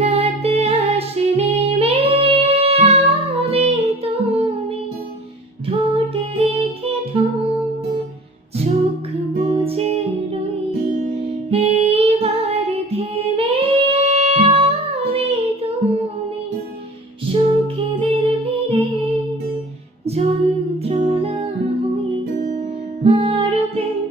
রাত আসে নেমে আমি তুমি ঠোঁটে রেখে ঠোঁট চোখ বুজে রই এইবার থেমে আমি তুমি সুখেদের ভিড়ে যন্ত্রণা হই আর প্রেম